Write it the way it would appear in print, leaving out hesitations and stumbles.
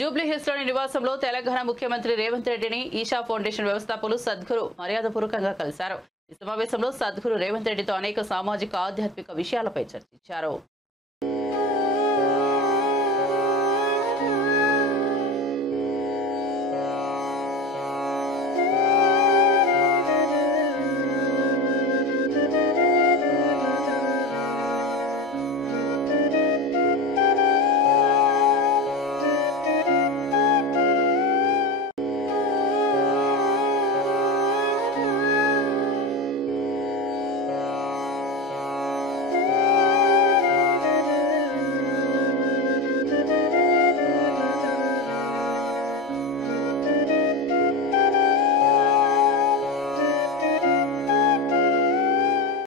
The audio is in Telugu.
జూబ్లీహిల్స్లోని నివాసంలో తెలంగాణ ముఖ్యమంత్రి రేవంత్ రెడ్డిని ఈషా ఫౌండేషన్ వ్యవస్థాపకులు సద్గురు మర్యాదపూర్వకంగా కలిశారు. ఈ సమావేశంలో సద్గురు రేవంత్ రెడ్డితో అనేక సామాజిక ఆధ్యాత్మిక విషయాలపై చర్చించారు.